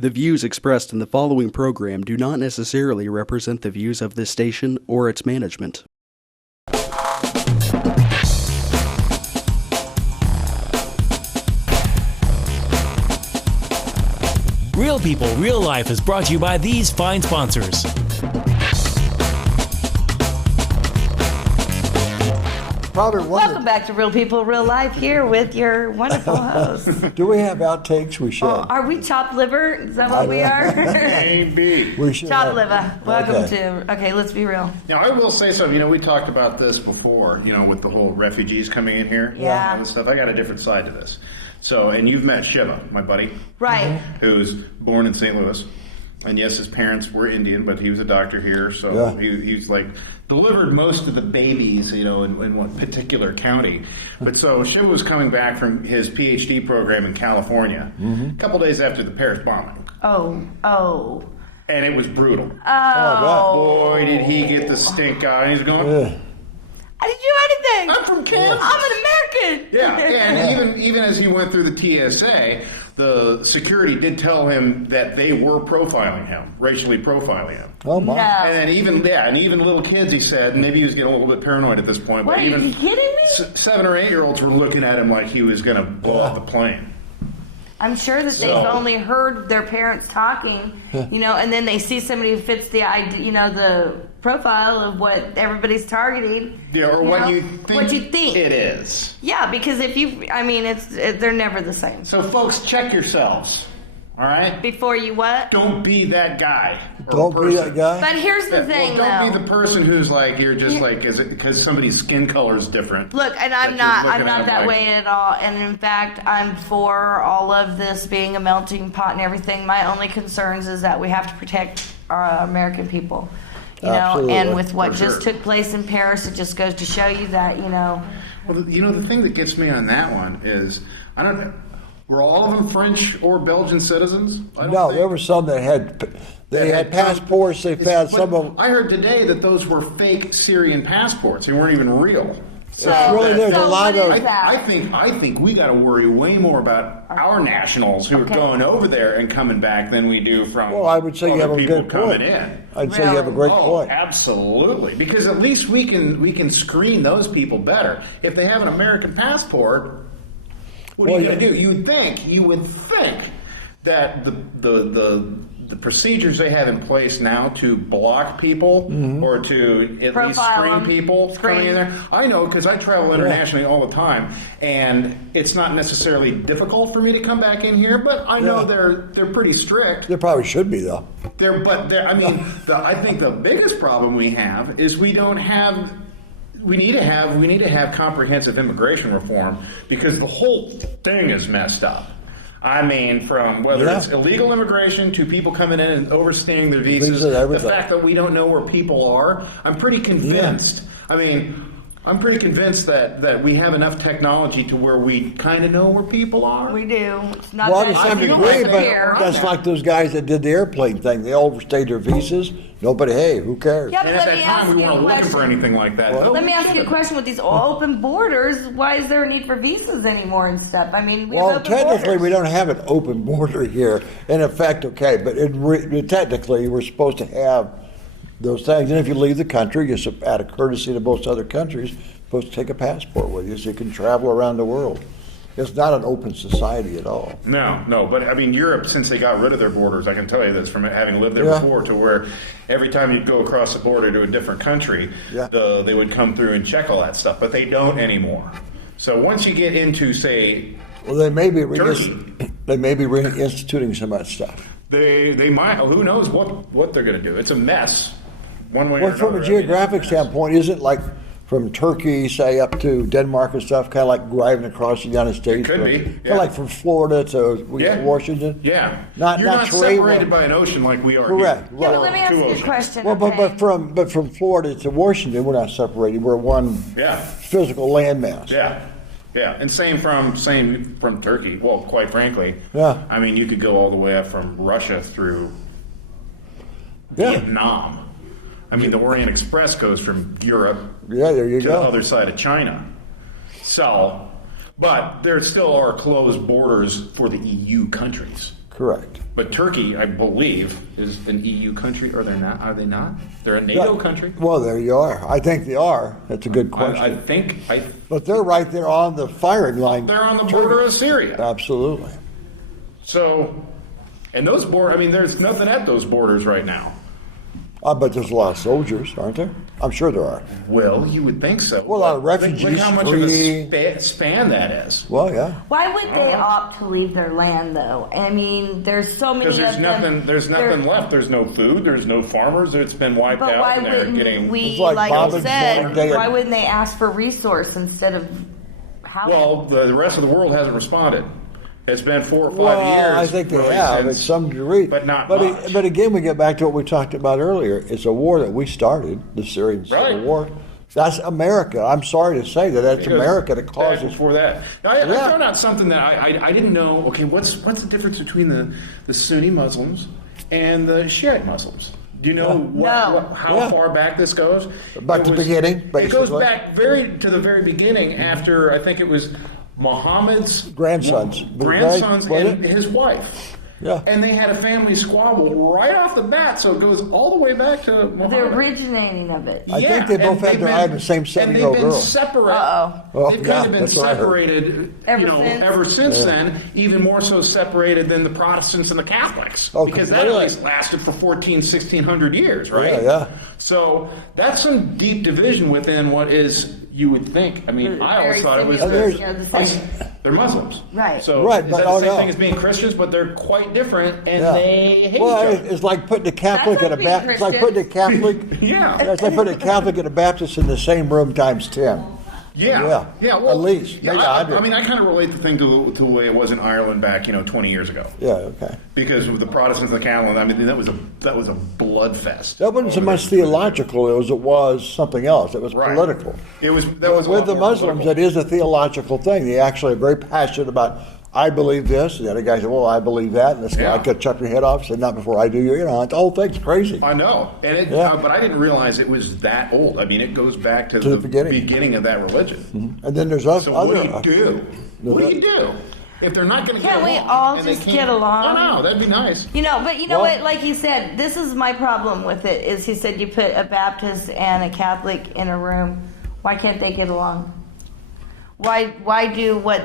The views expressed in the following program do not necessarily represent the views of this station or its management. Real People, Real Life is brought to you by these fine sponsors. Welcome back to Real People, Real Life here with your wonderful host. Do we have outtakes? We should. Are we chopped liver? Is that what we are? Maybe. We should. Chopped liver. Welcome to, okay, let's be real. Now, I will say something. We talked about this before, with the whole refugees coming in here. Yeah. And stuff. I got a different side to this. So, and you've met Shiva, my buddy. Right. Who's born in St. Louis. And yes, his parents were Indian, but he was a doctor here. So he's like delivered most of the babies, in one particular county. But so Shiva was coming back from his PhD program in California a couple days after the Paris bombing. Oh. And it was brutal. Oh. Boy, did he get the stink eye. And he's going, I didn't do anything. I'm from Kansas. I'm an American. Yeah, and even as he went through the TSA, the security did tell him that they were profiling him, racially profiling him. Oh my! No. And even little kids, he said, maybe he was getting a little bit paranoid at this point. What, but even are you kidding me? 7 or 8 year olds were looking at him like he was going to blow up the plane. I'm sure that they've only heard their parents talking, and then they see somebody who fits the the profile of what everybody's targeting. Yeah, or what you think it is. Yeah, because they're never the same. So folks, check yourselves. All right? Before you what? Don't be that guy. Don't be that guy. But here's the thing, don't be the person who's like, you're just like, is it because somebody's skin color is different? Look, and I'm not that way at all. And in fact, I'm for all of this being a melting pot and everything. My only concerns is that we have to protect our American people. Absolutely. And with what just took place in Paris, it just goes to show you that, Well, the thing that gets me on that one is, I don't know, were all of them French or Belgian citizens? No, there were some that had passports. They found some of them. I heard today that those were fake Syrian passports. They weren't even real. So, there's a lot of. I think we got to worry way more about our nationals who are going over there and coming back than we do from I would say you have a good coming point. in. I'd say you have a great point. Absolutely, because at least we can screen those people better. If they have an American passport, what are you going to do? You would think that the procedures they have in place now to block people or to at least screen people coming in there. I know because I travel internationally all the time, and it's not necessarily difficult for me to come back in here, but I know they're pretty strict. They probably should be though. I think the biggest problem we have is we don't have. We need to have comprehensive immigration reform because the whole thing is messed up. I mean, from whether it's illegal immigration to people coming in and overstaying their visas, the fact that we don't know where people are, I'm pretty convinced. Yeah. I'm pretty convinced that we have enough technology to where we kind of know where people are. We do. It's not to some degree, but that's like those guys that did the airplane thing. They overstayed their visas. Nobody, who cares? Yeah, and at that time, we weren't looking for anything like that. Well, let me ask you a question. With these open borders, why is there a need for visas anymore and stuff? I mean, technically, we don't have an open border here. In effect, but technically, we're supposed to have those things. And if you leave the country, you're out of courtesy to most other countries, supposed to take a passport with you so you can travel around the world. It's not an open society at all. No. But Europe, since they got rid of their borders, I can tell you this from having lived there before, to where every time you'd go across the border to a different country, they would come through and check all that stuff. But they don't anymore. So once you get into, say, they may be Turkey, reinstituting some of that stuff. They might. Who knows what they're going to do? It's a mess. One way or another. From a geographic standpoint, isn't like from Turkey, say, up to Denmark and stuff, kind of like driving across the United States? It could be. Kind of like from Florida to Washington? Yeah. You're not separated by an ocean like we are. Correct. Here. Yeah, but let me ask you a question. Well, but from Florida to Washington, we're not separated. We're one physical landmass. Yeah, and same from Turkey. Well, quite frankly, you could go all the way up from Russia through Vietnam. The Orient Express goes from Europe to the other side of China. So, but there still are closed borders for the EU countries. Correct. But Turkey, I believe, is an EU country. Are they not? Are they not? They're a NATO country. Well, there you are. I think they are. That's a good question. I think. But they're right there on the firing line. They're on the border of Syria. Absolutely. So, and those borders. I mean, there's nothing at those borders right now. I bet there's a lot of soldiers, aren't there? I'm sure there are. Well, you would think so. Well, a lot of refugees. Look how much of a span that is. Well, yeah. Why would they opt to leave their land, though? I mean, there's so many. Because there's nothing left. There's no food. There's no farmers. It's been wiped But out. why And they're wouldn't getting. we, It's like like Bob you and said, Modern Day. why wouldn't they ask for resource instead of housing? Well, the rest of the world hasn't responded. It's been 4 or 5 Well, years. I think they really, have at since- some degree. but not much. But again, we get back to what we talked about earlier. It's a war that we started, the Syrian Civil Right. War. That's America. I'm sorry to say that. That's Because America that back causes. before that. Now, I Yeah. found out something that I didn't know. Okay, what's the difference between the Sunni Muslims and the Shiite Muslims? Do you know how Yeah. far back this goes? Back to the beginning, It goes basically. back to the very beginning after, I think it was Muhammad's Grandsons. grandsons Was and it? his wife. Yeah. And they had a family squabble right off the bat, so it goes all the way back to The Muhammad. originating of it. I think they both and had they've their eye on the same 7-year-old And they've girl. been separate. Oh, They've yeah, kind of been that's what I heard. separated, ever since then. Even more so separated than the Protestants and the Catholics, Oh, because that at completely. least lasted for 1600 years, right? Yeah, yeah. So that's some deep division within what is. You would think. I mean, I always Very thought it was. similar, There's- the same. They're Muslims, Right. So Right, is but- that the oh, same no. thing as being Christians? But they're quite different, and Yeah. they hate Well, each other. it's like putting a Catholic That's and a like being Baptist. It's like putting a Catholic. Yeah. It's like putting a Catholic and a Baptist in the same room times 10. Yeah, Yeah, at least. Yeah, Maybe I 100. mean, I kind of relate the thing to the way it was in Ireland back, 20 years ago, Yeah, okay. because of the Protestants and the Catholics. I mean, that was a blood fest. That wasn't so much theological as it was something else. It was Right. political. It was But with the Muslims, it is a theological thing. They actually are very passionate about, I believe this, and the other guy said, well, I believe that, and this guy Yeah. could chop your head off, said, not before I do you. The whole thing's crazy. I know, and Yeah. but I didn't realize it was that old. I mean, it goes back to the the beginning. beginning of that religion. And then there's So other. what do you do? What do you do if they're not going to get Can't along? we all and they just can't- get along? I know, that'd be nice. But you know Well- what? Like he said, this is my problem with it. Is he said you put a Baptist and a Catholic in a room, why can't they get along? Why do why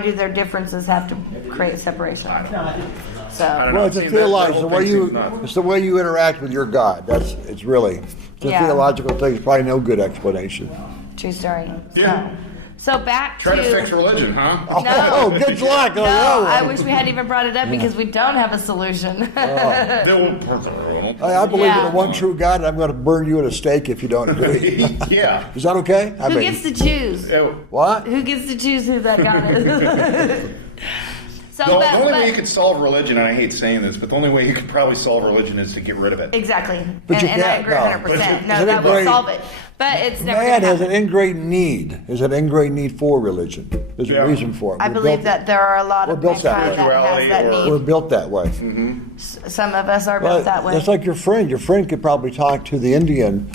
do their differences have to create separation? I don't know. So Well, it's a See, theological. that whole thing seems nuts. It's the way you interact with your God. It's a Yeah. theological thing. It's probably no good explanation. true story. Yeah. So back Try to fix religion, huh? No. Oh, good luck on No, that one. I wish we hadn't even brought it up because we don't have a solution. Oh. They'll- I believe in Yeah. the one true God, and I'm going to burn you at a stake if you don't agree. Yeah. Is that okay? Who gets to choose? What? Who gets to choose who that God is? So, The but- only but- way you could solve religion, and I hate saying this, but the only way you could probably solve religion is to get rid of it. Exactly. But and, you and I can't, agree no. 100%. But you- No, Isn't that it will great? solve it. But it's never Man going to has an happen. ingrained need. There's an ingrained need for religion. There's Yeah. a reason for it. I We're believe built- that there are a lot we're of built that mankind way. that has that Spirituality need. We're built that way. Some of us are Well, built that way. that's like your friend. Your friend could probably talk to the Indian,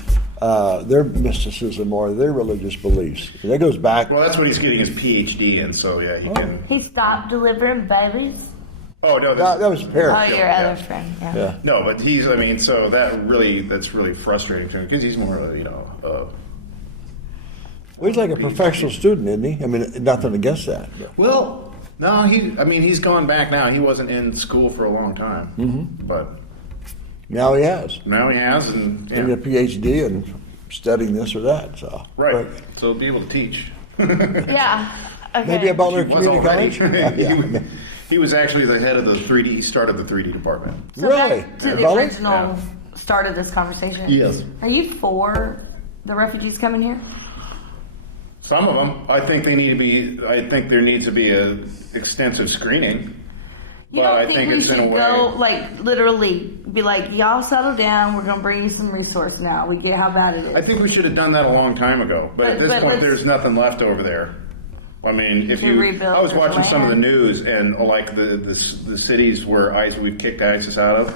their mysticism or their religious beliefs. That goes back. Well, that's what he's getting his PhD in, so yeah, he can. He stopped delivering babies. Oh, no. That was Oh, parent. your yeah. other friend. Yeah. Yeah. No, but so that's really frustrating to him because he's more, Well, he's like a professional student, isn't he? I mean, nothing against that. well, no, he's gone back now. He wasn't in school for a long time, but Now he has. now he has, and Getting a PhD and studying this or that. So right, But so he'll be able to teach. Yeah. Okay. maybe a Butler He was Community already. College. He was actually the head of the 3D. He started the 3D department. So Really? back to At the Butler? original Yeah. start of this conversation. Yes. Are you for the refugees coming here? Some of them, I think they need to be. I think there needs to be a extensive screening. You But don't I think think we it's in should a way. go, like, literally be like, y'all settle down, we're going to bring you some resource now. We get how bad it is. I think we should have done that a long time ago. But at this But point, let's- there's nothing left over there. I mean, if To you, rebuild I was this watching some of the land. news and like the cities where we've kicked ISIS out of.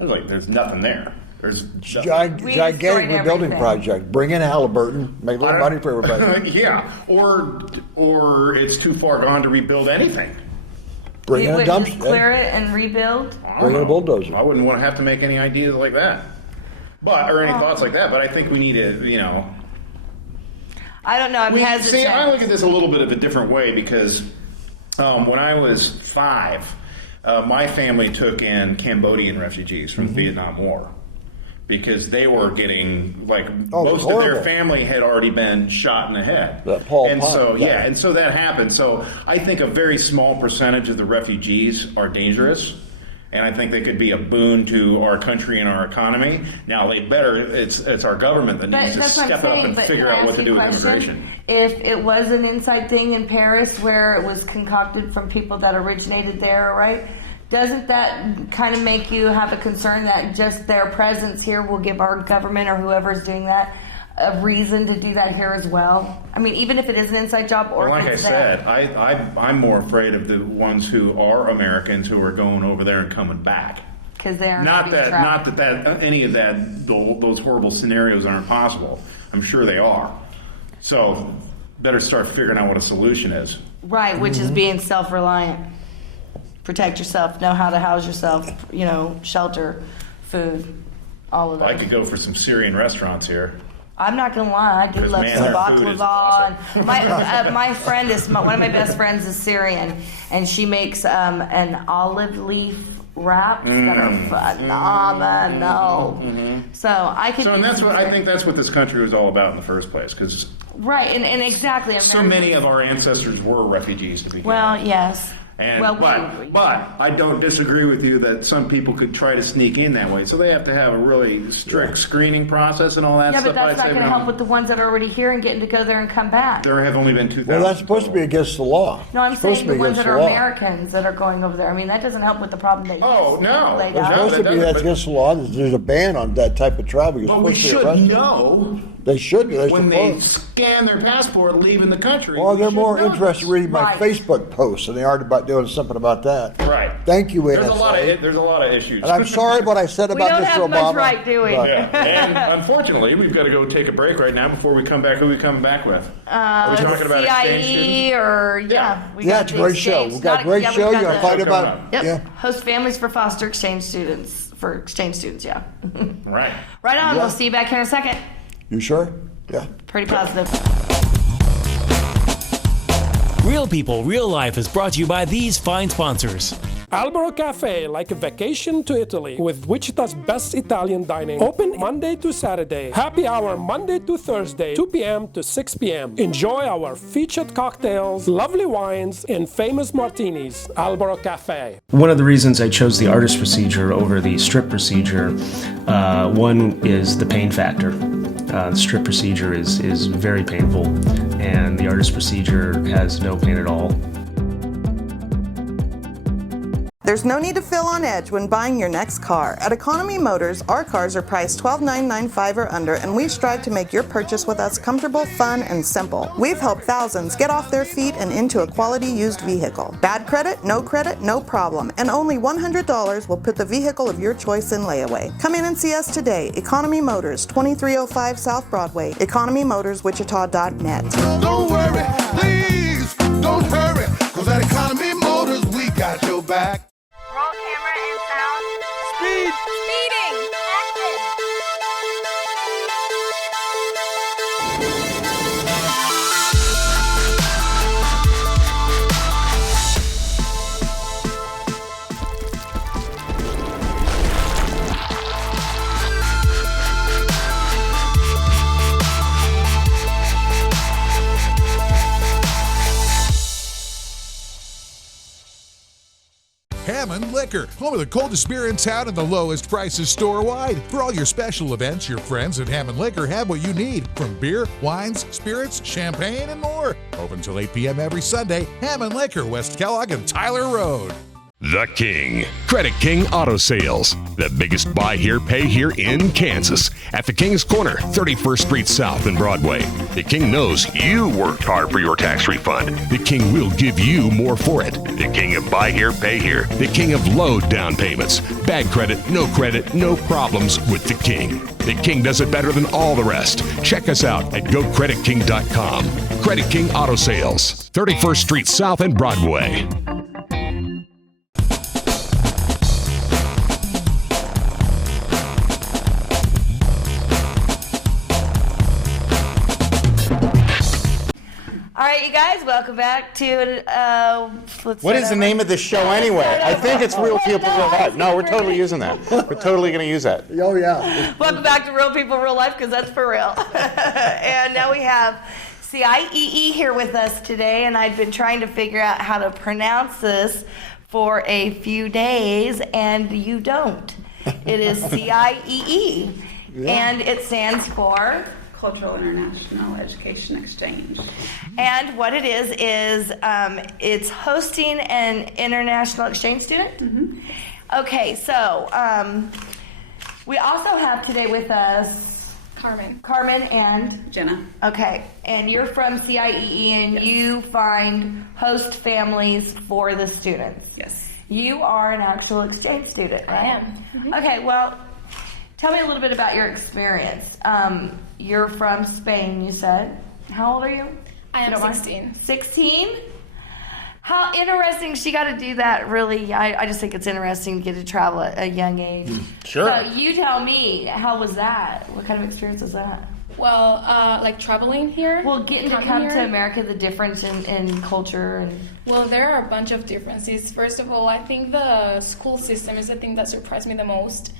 I was like, there's nothing there. There's nothing. We Gigantic destroyed rebuilding everything. project. Bring in Halliburton. Make a little money for everybody. Yeah, or it's too far gone to rebuild anything. Bring in a Just dumpster. clear it and rebuild. Bring in a bulldozer. I wouldn't want to have to make any ideas like that, or any thoughts like that. But I think we need to, I don't know. I'm hesitant. See, I look at this a little bit of a different way because when I was 5, my family took in Cambodian refugees from the Vietnam War because they were getting most of their family had already been shot in the head. And so that happened. So I think a very small percentage of the refugees are dangerous. And I think they could be a boon to our country and our economy. Now, it's our government that needs to step up and figure out what to do with immigration. If it was an inside thing in Paris where it was concocted from people that originated there, right? Doesn't that kind of make you have a concern that just their presence here will give our government or whoever's doing that a reason to do that here as well? I mean, even if it is an inside job or like I said, I'm more afraid of the ones who are Americans who are going over there and coming back. Because they're not that any of those horrible scenarios aren't possible. I'm sure they are. So better start figuring out what a solution is. Right, which is being self-reliant. Protect yourself, know how to house yourself, shelter, food, all of that. I could go for some Syrian restaurants here. I'm not gonna lie, I do love some baklava. Awesome. My friend one of my best friends is Syrian, and she makes an olive leaf wraps that are phenomenal. So I could. So and I think that's what this country was all about in the first place, because right, and exactly. So many of our ancestors were refugees to begin. Well, yes. But I don't disagree with you that some people could try to sneak in that way. So they have to have a really strict screening process and all that stuff. Yeah, but that's not going to help with the ones that are already here and getting to go there and come back. There have only been 2,000. Well, that's supposed to be against the law. No, I'm saying the ones that are Americans that are going over there. I mean, that doesn't help with the problem that you laid out. It's supposed to be that's against the law. There's a ban on that type of travel. But we should know. They should. When they scan their passport leaving the country. Well, they're more interested reading my Facebook posts than they are about doing something about that. Right. Thank you, There's a lot of issues. And I'm sorry what I said about Mr. Obama. We don't have much right, do we? Yeah. And unfortunately, we've got to go take a break right now before we come back. Who are we coming back with? Are we talking about CIE or it's a great show. We've got a great show. You're gonna fight about host families for foster exchange students. Yeah. Right. Right on. We'll see you back here in a second. You sure? Yeah. Pretty positive. Real People, Real Life is brought to you by these fine sponsors. Albero Cafe, like a vacation to Italy, with Wichita's best Italian dining. Open Monday to Saturday. Happy hour Monday to Thursday, 2 p.m. to 6 p.m. Enjoy our featured cocktails, lovely wines, and famous martinis. Albero Cafe. One of the reasons I chose the artist procedure over the strip procedure, one is the pain factor. The strip procedure is very painful, and the artist procedure has no pain at all. There's no need to feel on edge when buying your next car. At Economy Motors, our cars are priced $12,995 or under, and we strive to make your purchase with us comfortable, fun, and simple. We've helped thousands get off their feet and into a quality used vehicle. Bad credit, no problem. And only $100 will put the vehicle of your choice in layaway. Come in and see us today. Economy Motors, 2305 South Broadway. EconomyMotorsWichita.net. Don't worry, please, don't hurry, cause at Economy Motors, we got your back. Roll camera and sound. Speed. Speeding. Action. Hammond Liquor, home of the coldest beer in town and the lowest prices store-wide. For all your special events, your friends at Hammond Liquor have what you need, from beer, wines, spirits, champagne, and more. Open till 8 p.m. every Sunday. Hammond Liquor, West Kellogg and Tyler Road. The King. Credit King Auto Sales. The biggest buy here, pay here in Kansas. At the King's Corner, 31st Street South and Broadway. The King knows you worked hard for your tax refund. The King will give you more for it. The King of buy here, pay here. The King of low down payments. Bad credit, no problems with the King. The King does it better than all the rest. Check us out at GoCreditKing.com. Credit King Auto Sales, 31st Street South and Broadway. right, you guys, welcome back to. What is the name of the show anyway? I think it's Real People, Real Life. No, we're totally using that. We're totally going to use that. Oh, yeah. Welcome back to Real People, Real Life, because that's for real. And now we have CIEE here with us today, and I've been trying to figure out how to pronounce this for a few days, and you don't. It is CIEE, and it stands for Cultural International Education Exchange. And what it is it's hosting an international exchange student? Mm-hmm. Okay, so we also have today with us Carmen and Jenna. Okay, and you're from CIEE and Yes. you find host families for the students. Yes. You are an actual exchange student, right? I am. Mm-hmm. Okay, well, tell me a little bit about your experience. You're from Spain, you said. How old are you? I am You don't mind? 16. 16? How interesting. She got to do that, really. I just think it's interesting to get to travel at a young age. Sure. So you tell me, how was that? What kind of experience was that? Well, like traveling here. Well, getting to coming come here. to America, the difference in culture and... Well, there are a bunch of differences. First of all, I think the school system is the thing that surprised me the most.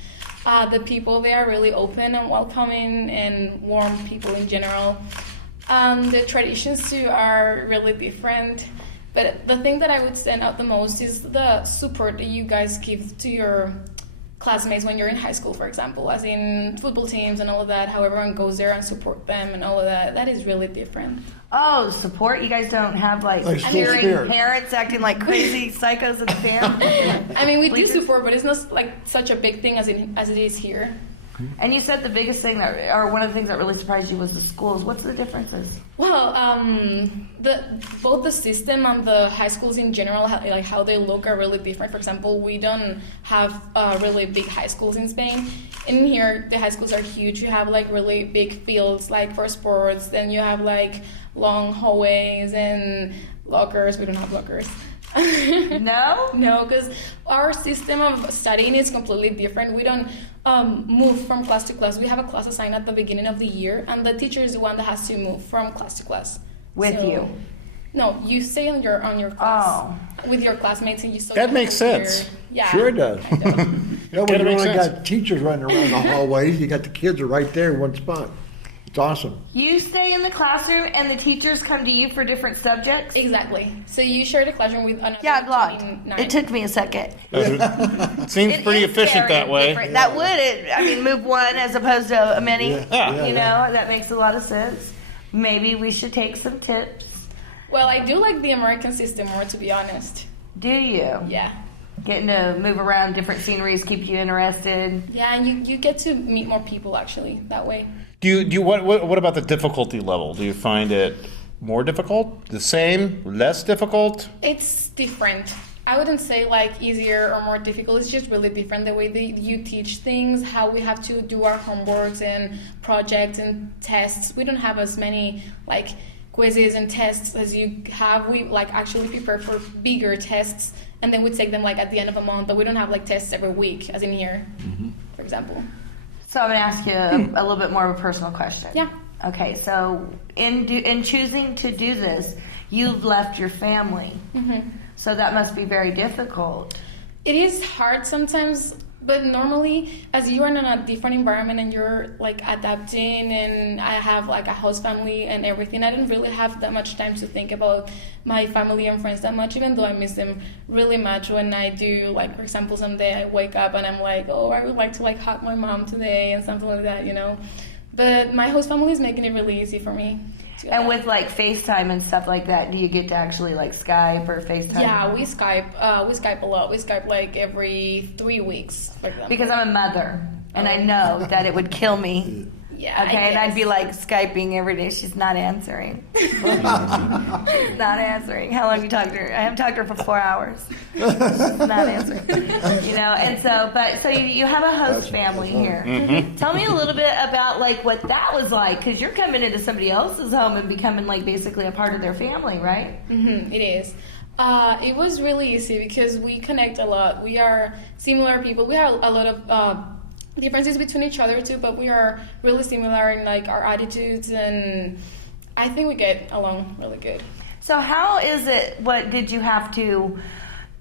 The people, they are really open and welcoming and warm people in general. The traditions too are really different. But the thing that I would stand out the most is the support that you guys give to your classmates when you're in high school, for example, as in football teams and all of that, how everyone goes there and support them and all of that. That is really different. Oh, support? You guys don't have like cheering parents acting like crazy psychos in the family? I mean, we do support, but it's not like such a big thing as it is here. And you said the biggest thing that, or one of the things that really surprised you was the schools. What's the differences? Well, both the system and the high schools in general, how they look, are really different. For example, we don't have really big high schools in Spain. In here, the high schools are huge. You have like really big fields, like for sports. Then you have like long hallways and lockers. We don't have lockers. No? No, because our system of studying is completely different. We don't move from class to class. We have a class assigned at the beginning of the year, and the teacher is the one that has to move from class to class. With you? No, you stay on your class with your classmates, and you still. That makes sense. Yeah. Sure it does. I know. When you only got teachers running around the hallways, you got the kids are right there in one spot. It's awesome. You stay in the classroom and the teachers come to you for different subjects? Exactly. So you share the classroom with another. Yeah, God. It took me a second. Seems pretty efficient that way. Different. That would, move one as opposed to many. Yeah. That makes a lot of sense. Maybe we should take some tips. Well, I do like the American system more, to be honest. Do you? Yeah. Getting to move around different sceneries keeps you interested. Yeah, and you get to meet more people actually that way. What about the difficulty level? Do you find it more difficult, the same, less difficult? It's different. I wouldn't say like easier or more difficult. It's just really different the way that you teach things, how we have to do our homeworks and projects and tests. We don't have as many like quizzes and tests as you have. We like actually prepare for bigger tests, and then we take them like at the end of a month, but we don't have like tests every week as in here, for example. So I'm going to ask you a little bit more of a personal question. Yeah. Okay, so in choosing to do this, you've left your family. Mm-hmm. So that must be very difficult. It is hard sometimes, but normally as you are in a different environment and you're like adapting, and I have like a host family and everything, I didn't really have that much time to think about my family and friends that much, even though I miss them really much. When I do, like for example, someday I wake up and I'm like, oh, I would like to like hug my mom today and something like that, But my host family is making it really easy for me. And with like FaceTime and stuff like that, do you get to actually like Skype or FaceTime? Yeah, we Skype a lot. We Skype like every 3 weeks, for example. Because I'm a mother, and I know that it would kill me. Yeah. Okay, and I'd be like Skyping every day. She's not answering. She's not answering. How long have you talked to her? I haven't talked to her for 4 hours. She's not answering. And so you have a host family here. Mm-hmm. Tell me a little bit about like what that was like, because you're coming into somebody else's home and becoming like basically a part of their family, right? Mm-hmm, it is. It was really easy because we connect a lot. We are similar people. We have a lot of differences between each other too, but we are really similar in like our attitudes, and I think we get along really good. So how is it? What did you have to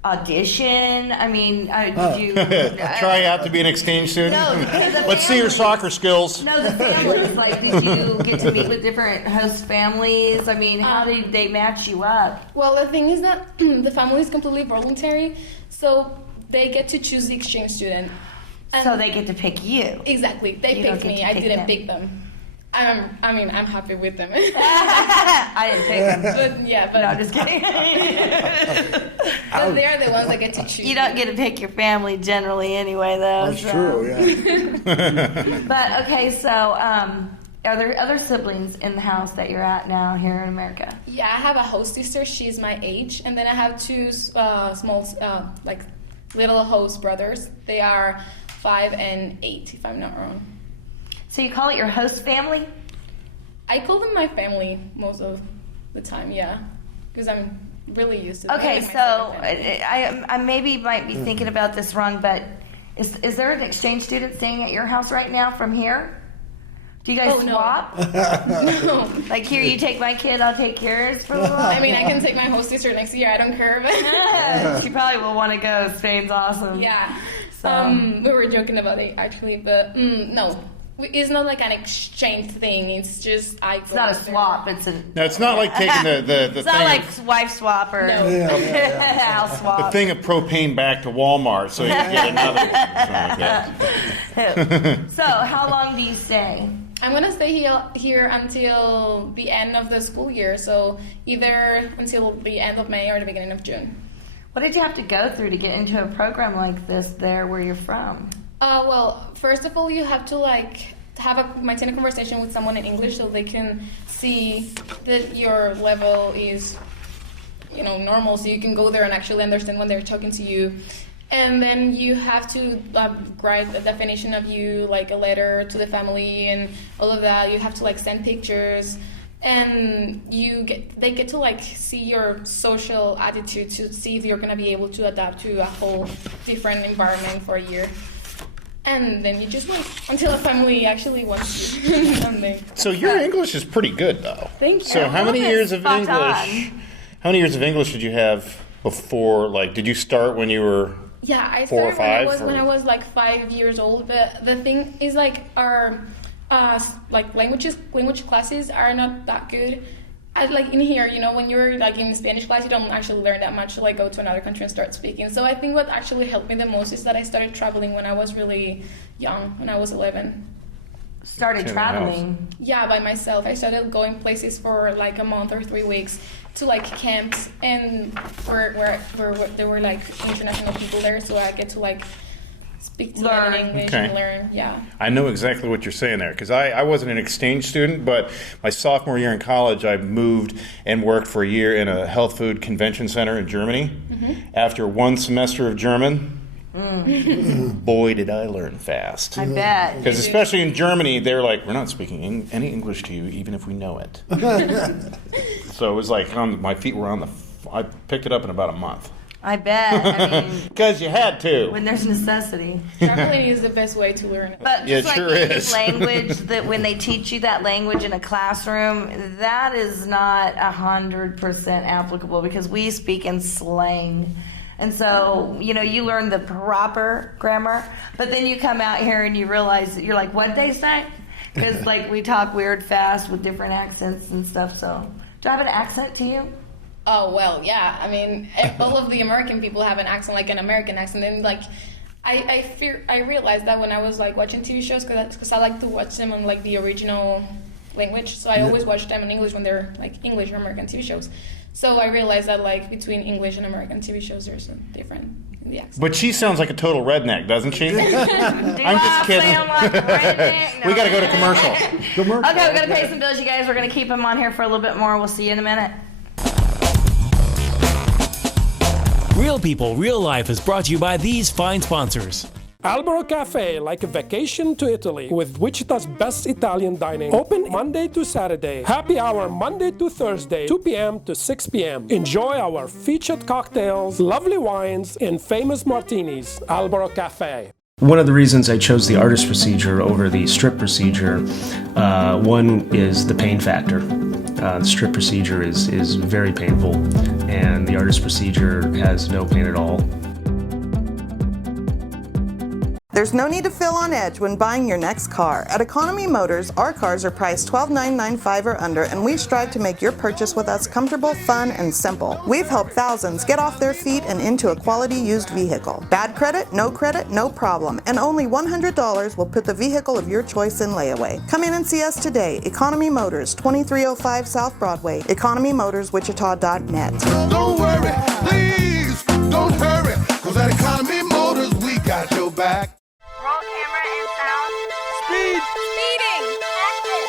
audition? I mean, did you try out to be an exchange student? No, because the Let's see your soccer skills. No, the families. Like, did you get to meet with different host families? I mean, how did they match you up? Well, the thing is that the family is completely voluntary, so they get to choose the exchange student. And so they get to pick you. Exactly. They picked me. I didn't pick them. I'm happy with them. I didn't pick them. But no, I'm just kidding. But they're the ones that get to choose. You don't get to pick your family generally anyway, though. That's true, yeah. But, okay, so are there other siblings in the house that you're at now here in America? Yeah, I have a host sister. She's my age. And then I have two small, little host brothers. They are 5 and 8, if I'm not wrong. So you call it your host family? I call them my family most of the time, yeah. Because I'm really used to them. Okay, so I maybe might be thinking about this wrong, but is there an exchange student staying at your house right now from here? Do you guys swap? No. Like, here, you take my kid, I'll take yours for a little while? I mean, I can take my host sister next year. I don't care. But she probably will want to go. Spain's awesome. Yeah. So. We were joking about it, actually, but no. It's not like an exchange thing. It's just It's not a swap. It's a. No, it's not like taking the It's thing not like of, wife swap or house swap. the thing of propane back to Walmart so you can get another one. Something like that. So, how long do you stay? I'm gonna stay here until the end of the school year. So either until the end of May or the beginning of June. What did you have to go through to get into a program like this there where you're from? Well, first of all, you have to maintain a conversation with someone in English so they can see that your level is, normal. So you can go there and actually understand when they're talking to you. And then you have to write a definition of you, like a letter to the family and all of that. You have to send pictures. And they get to see your social attitude to see if you're gonna be able to adapt to a whole different environment for a year. And then you just wait until a family actually wants you. So your English is pretty good, though. Thank you. So how many years of English? How many years of English did you have before? Did you start when you were? Yeah, I 4 or started 5, when I was 5 years old. But the thing is, our language classes are not that good. In here, when you're in Spanish class, you don't actually learn that much to go to another country and start speaking. So I think what actually helped me the most is that I started traveling when I was really young, when I was 11. Started traveling? Yeah, by myself. I started going places for a month or 3 weeks to camps and where there were international people there, so I get to speak to them in English and learn. Yeah. I know exactly what you're saying there because I wasn't an exchange student, but my sophomore year in college, I moved and worked for a year in a health food convention center in Germany. Mm-hmm. After 1 semester of German, boy, did I learn fast. I bet. Because especially in Germany, they're like, we're not speaking any English to you, even if we know it. So it was my feet were on I picked it up in about a month. I bet. Because you had to. When there's necessity. Traveling is the best way to learn it. But just any language, that when they teach you that language in a classroom, that is not 100% applicable because we speak in slang. And so, you learn the proper grammar, but then you come out here and you realize that you're like, what'd they say? Because we talk weird fast with different accents and stuff. So, do I have an accent to you? Oh, well, yeah. All of the American people have an accent, like an American accent. And, I realized that when I was, watching TV shows, because I like to watch them on, the original language. So I always watch them in English when they're, English or American TV shows. So I realized that, between English and American TV shows, there's a difference in the accent. But she sounds like a total redneck, doesn't she? I'm just kidding. We got to go to commercial. Okay, we're going to pay some bills, you guys. We're going to keep them on here for a little bit more. We'll see you in a minute. Real People, Real Life is brought to you by these fine sponsors. Albero Cafe, like a vacation to Italy, with Wichita's best Italian dining. Open Monday to Saturday. Happy hour Monday to Thursday, 2 p.m. to 6 p.m. Enjoy our featured cocktails, lovely wines, and famous martinis. Albero Cafe. One of the reasons I chose the artist procedure over the strip procedure, one is the pain factor. The strip procedure is very painful, and the artist procedure has no pain at all. There's no need to feel on edge when buying your next car. At Economy Motors, our cars are priced $12,995 or under, and we strive to make your purchase with us comfortable, fun, and simple. We've helped thousands get off their feet and into a quality used vehicle. Bad credit, no problem, and only $100 will put the vehicle of your choice in layaway. Come in and see us today. Economy Motors, 2305 South Broadway, economymotorswichita.net. Don't worry, please, don't hurry, cause at Economy Motors we got your back. Roll camera and sound. Speed. Speeding. Action.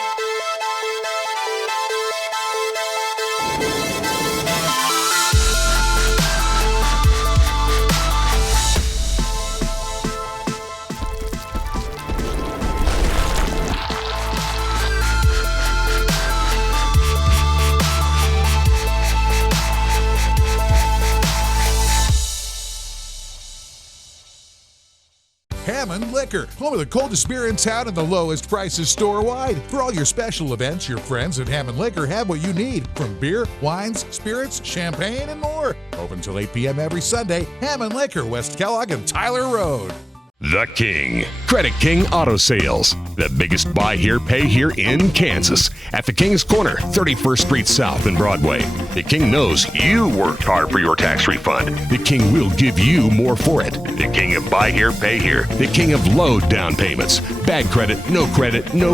Hammond Liquor, home of the coldest beer in town and the lowest prices store-wide. For all your special events, your friends at Hammond Liquor have what you need, from beer, wines, spirits, champagne, and more. Open till 8 p.m. every Sunday. Hammond Liquor, West Kellogg and Tyler Road. The King. Credit King Auto Sales. The biggest buy here, pay here in Kansas. At the King's Corner, 31st Street South and Broadway. The King knows you worked hard for your tax refund. The King will give you more for it. The King of buy here, pay here. The King of low down payments. Bad credit, no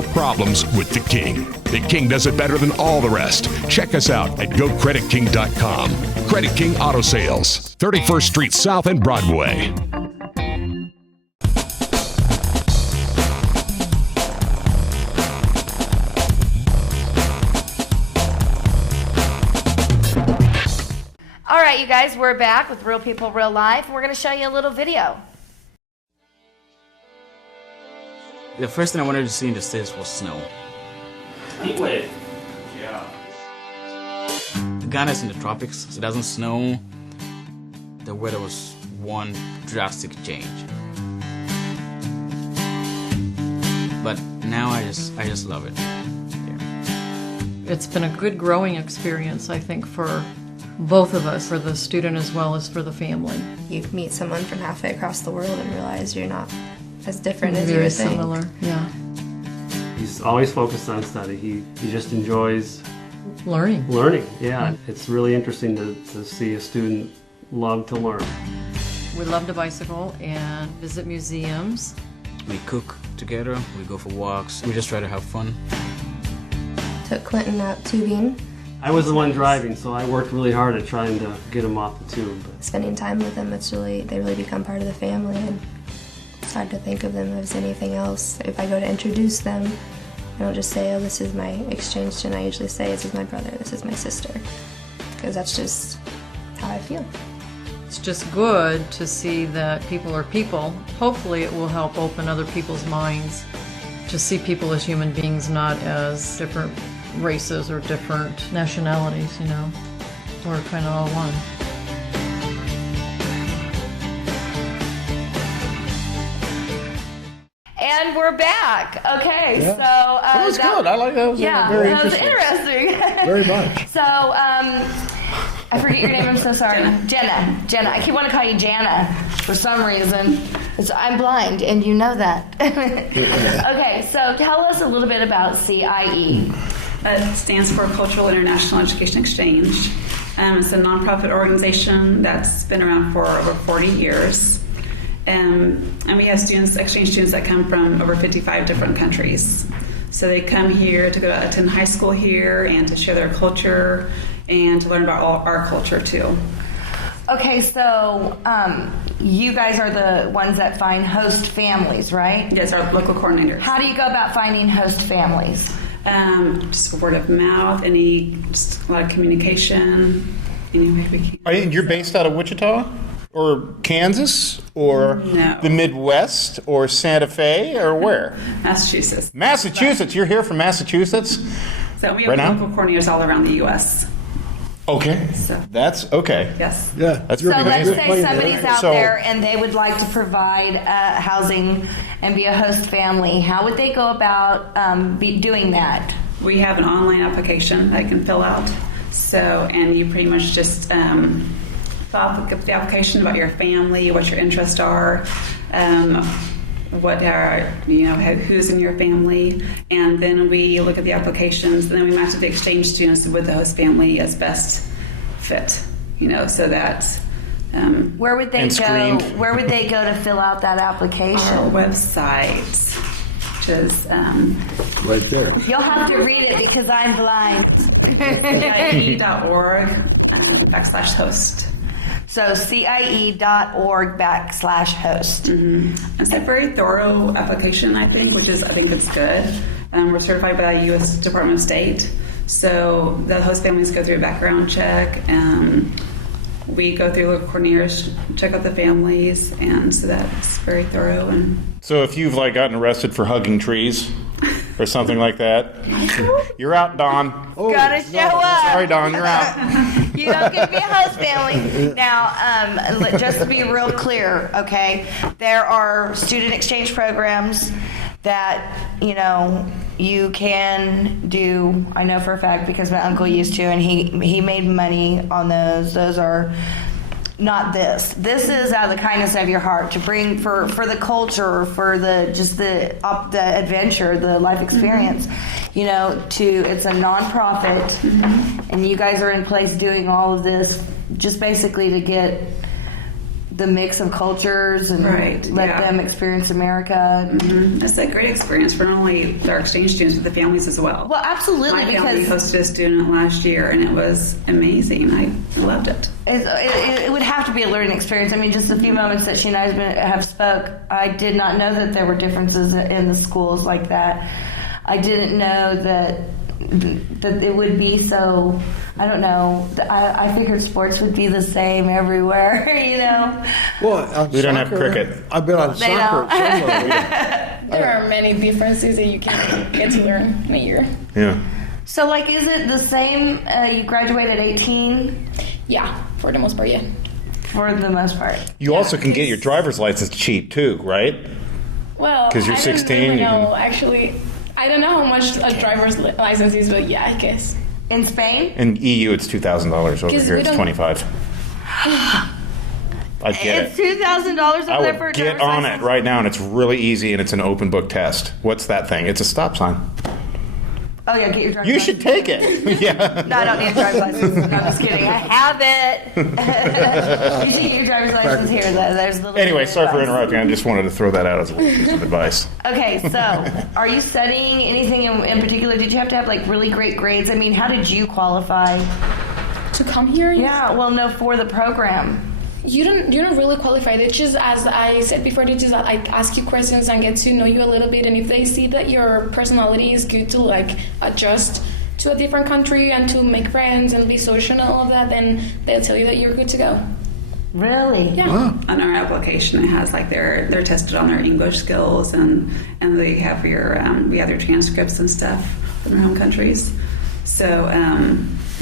problems with the King. The King does it better than all the rest. Check us out at gocreditking.com. Credit King Auto Sales, 31st Street South and Broadway. All right, you guys, we're back with Real People, Real Life. We're going to show you a little video. The first thing I wanted to see in the States was snow. Heat wave. Yeah. Ghana's in the tropics, so it doesn't snow. The weather was one drastic change. But now I just love it. Yeah. It's been a good growing experience, I think, for both of us, for the student as well as for the family. You meet someone from halfway across the world and realize you're not as different as you Very would think. similar, yeah. He's always focused on study. He just enjoys learning. Yeah. It's really interesting to see a student love to learn. We love to bicycle and visit museums. We cook together, we go for walks, we just try to have fun. Took Quentin out tubing. I was the one driving, so I worked really hard at trying to get him off the tube. Spending time with them, they really become part of the family, and it's hard to think of them as anything else. If I go to introduce them, I don't just say, oh, this is my exchange student. I usually say, this is my brother, this is my sister, because that's just how I feel. It's just good to see that people are people. Hopefully it will help open other people's minds to see people as human beings, not as different races or different nationalities, you know. We're kind of all one. And we're back. Okay, Yeah. so That was good. I like that. Was very interesting. Very much. So I forget your name. I'm so sorry. Jenna. I keep wanting to call you Jana for some reason. I'm blind, and you know that. Okay, so tell us a little bit about CIE. That stands for Cultural International Education Exchange. It's a nonprofit organization that's been around for over 40 years. And we have exchange students that come from over 55 different countries. So they come here to attend high school here and to share their culture and to learn about our culture too. Okay, so you guys are the ones that find host families, right? Yes, our local coordinator. How do you go about finding host families? Just word of mouth, just a lot of communication, any way we can. And you're based out of Wichita? Or Kansas? Or No. the Midwest? Or Santa Fe? Or where? Massachusetts. Massachusetts? You're here from Massachusetts? So we have right now? local coordinators all around the U.S. Okay. So That's okay. yes. Yeah. That's So pretty let's amazing. say somebody's out So- there and they would like to provide housing and be a host family. How would they go about be doing that? We have an online application that you can fill out. So, and you pretty much just fill out the application about your family, what your interests are, what are, who's in your family, and then we look at the applications, and then we match the exchange students with the host family as best fit, so that. Where would they And go? screened. Where would they go to fill out that application? Our website, which is Right there. You'll have to read it because I'm blind. CIE.org/host. So CIE.org/host. Mm-hmm. It's a very thorough application, I think it's good. We're certified by the U.S. Department of State. So the host families go through a background check. We go through local coordinators, check out the families, and so that's very thorough. And So if you've gotten arrested for hugging trees or something like that, you're out, Don. Gotta show up. Sorry, Don, you're out. You don't get to be a host family. Now, just to be real clear, okay, there are student exchange programs that, you can do. I know for a fact because my uncle used to, and he made money on those. Those are not this. This is out of the kindness of your heart to bring for the culture, for the adventure, the life experience. It's a nonprofit, and you guys are in place doing all of this just basically to get the mix of cultures and let them experience America. Mm-hmm. It's a great experience for not only our exchange students, but the families as well. Well, absolutely. My family hosted a student last year, and it was amazing. I loved it. It would have to be a learning experience. I mean, just a few moments that she and I have spoke, I did not know that there were differences in the schools like that. I didn't know that it would be so. I don't know. I figured sports would be the same everywhere. Well, we don't have cricket. I've been on soccer. There are many differences that you can get to learn in a year. Yeah. So, is it the same? You graduate at 18? Yeah, for the most part, yeah. For the most part. You also can get your driver's license cheap too, right? Well, because you're 16. I don't really know. Actually, I don't know how much a driver's license is, but yeah, I guess. In Spain? In EU, it's $2,000. Over here, it's $25. I get it's $2,000 over I there would for a get driver's on license? it right now, and it's really easy, and it's an open book test. What's that thing? It's a stop sign. Oh, yeah, get your driver's You license. should take it. Yeah. No, I don't need a driver's license. No, I'm just kidding. I have it. You should get your driver's license here. There's the Anyway, sorry for interrupting. I just wanted to throw that out as a little piece of advice. Okay, so are you studying anything in particular? Did you have to have really great grades? I mean, how did you qualify to come here? Yeah, well, no, for the program. You don't really qualify. They just, as I said before, they just ask you questions and get to know you a little bit. And if they see that your personality is good to adjust to a different country and to make friends and be social and all of that, then they'll tell you that you're good to go. Really? Yeah. Wow. On our application, it has they're tested on their English skills, and they have we have their transcripts and stuff from their home countries. So